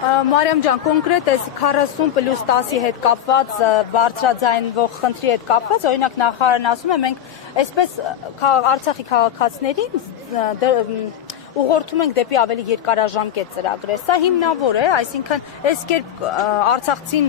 Մարիամ ջան, կոնկրետ էս 40+10-ի հետ կապված բարձրաձայնվող խնդրի հետ կապված, օրինակ նախարարն ասում է, մենք այսպես Արցախի քաղաքացիներին ուղղորդում ենք դեպի ավելի երկարաժամկետ ծրագրեր։ Սա հիմնավոր է, այսինքն այս կերպ արցախցին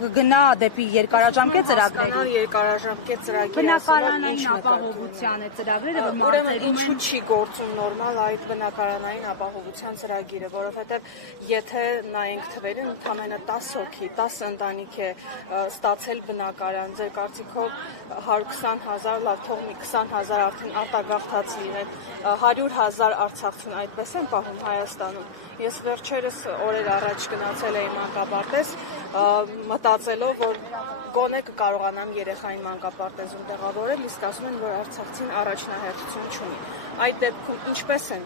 գնա դեպի երկարաժամկետ ծրագրերի։ Երկարաժամկետ ծրագրերը բնակարանային ապահովության է ծրագրերը, որ ուրեմն ինչու չի գործում նորմալ այդ բնակարանային ապահովության ծրագիրը, որովհետև եթե նայենք թվերին, ընդամենը 10 հոգի, 10 ընտանիք է ստացել բնակարան, ձեր կարծիքով 120,000, լավ թող մի 20,000 արդեն արտագաղթած լինեն, 100,000 արցախցուն այդպես են պահում Հայաստանում։ Ես վերջերս օրեր առաջ գնացել էի մանկապարտեզ, մտածելով, որ գոնե կկարողանամ երեխային մանկապարտեզում տեղավորել, իսկ ասում են, որ արցախցին առաջնահերթություն չունի։ Այդ դեպքում ինչպես են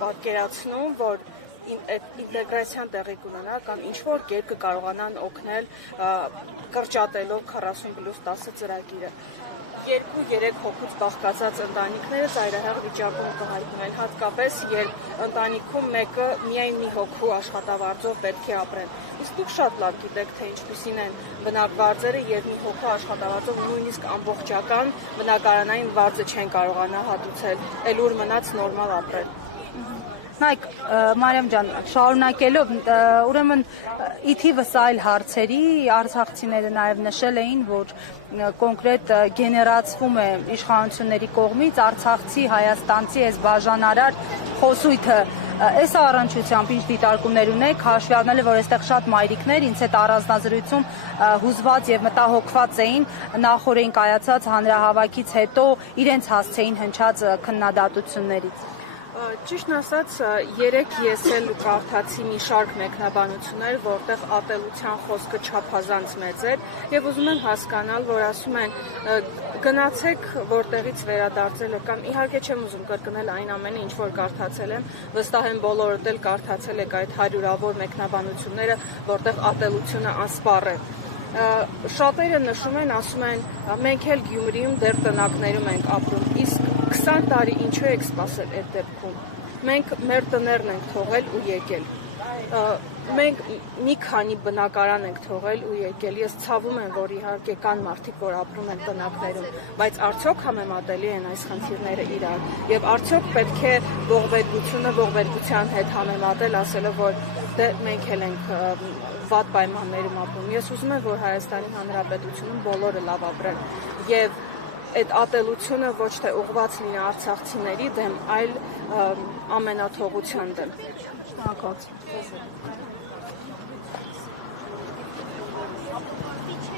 պատկերացնում, որ ինտեգրացիան տեղի կունենա կամ ինչ-որ կերպ կկարողանան օգնել կրճատելով 40+10 ծրագիրը։ 2-3 հոգուց բաղկացած ընտանիքները ծայրահեղ վիճակում կհայտնվեն, հատկապես երբ ընտանիքում մեկը միայն մի հոգու աշխատավարձով պետք է ապրեն։ Իսկ դուք շատ լավ գիտեք, թե ինչպիսին են բնակվարձերը եւ մի հոգու աշխատավարձով նույնիսկ ամբողջական բնակարանային վարձը չեն կարողանա հատուցել, էլ ուր մնաց նորմալ ապրել։ Նայեք, Մարիամ ջան, շարունակելով, ուրեմն ի թիվս այլ հարցերի արցախցիները նաև նշել էին, որ կոնկրետ գեներացվում է իշխանությունների կողմից արցախցի, հայաստանցի այս բաժանարար խոսույթը։ Այս առնչությամբ ինչ դիտարկումներ ունեք, հաշվի առնելով, որ այստեղ շատ մայրիկներ ինձ հետ առանձնազրույցում հուզված եւ մտահոգված էին նախորդին կայացած հանրահավաքից հետո իրենց հասցեին հնչած քննադատություններից։ Ճիշտն ասած, երեք ես էլ կարդացի մի շարք մեկնաբանություններ, որտեղ ատելության խոսքը չափազանց մեծ էր, եւ ուզում եմ հասկանալ, որ ասում են գնացեք որտեղից վերադարձել եք, կամ իհարկե չեմ ուզում կրկնել այն ամենը, ինչ որ կարդացել եմ, վստահ եմ բոլորդ էլ կարդացել եք այդ հարյուրավոր մեկնաբանությունները, որտեղ ատելությունը անսպառ է։ Շատերը նշում են, ասում են, մենք էլ Գյումրիում դեռ տնակներում ենք ապրում, իսկ 20 տարի ինչու եք սպասել այդ դեպքում։ Մենք մեր տներն ենք թողել ու եկել։ Մենք մի քանի բնակարան ենք թողել ու եկել։ Ես ցավում եմ, որ իհարկե կան մարդիկ, որ ապրում են տնակներում, բայց արդյոք համեմատելի են այս խնդիրները իրար։ Եվ արդյոք պետք է ողբերգության հետ համեմատել, ասելով, որ դե մենք էլ ենք վատ պայմաններում ապրում։ Ես ուզում եմ, որ Հայաստանի Հանրապետությունում բոլորը լավ ապրեն եւ այդ ատելությունը ոչ թե ուղղված լինի արցախցիների դեմ, այլ ամենաթողության դեմ։ Շնորհակալություն։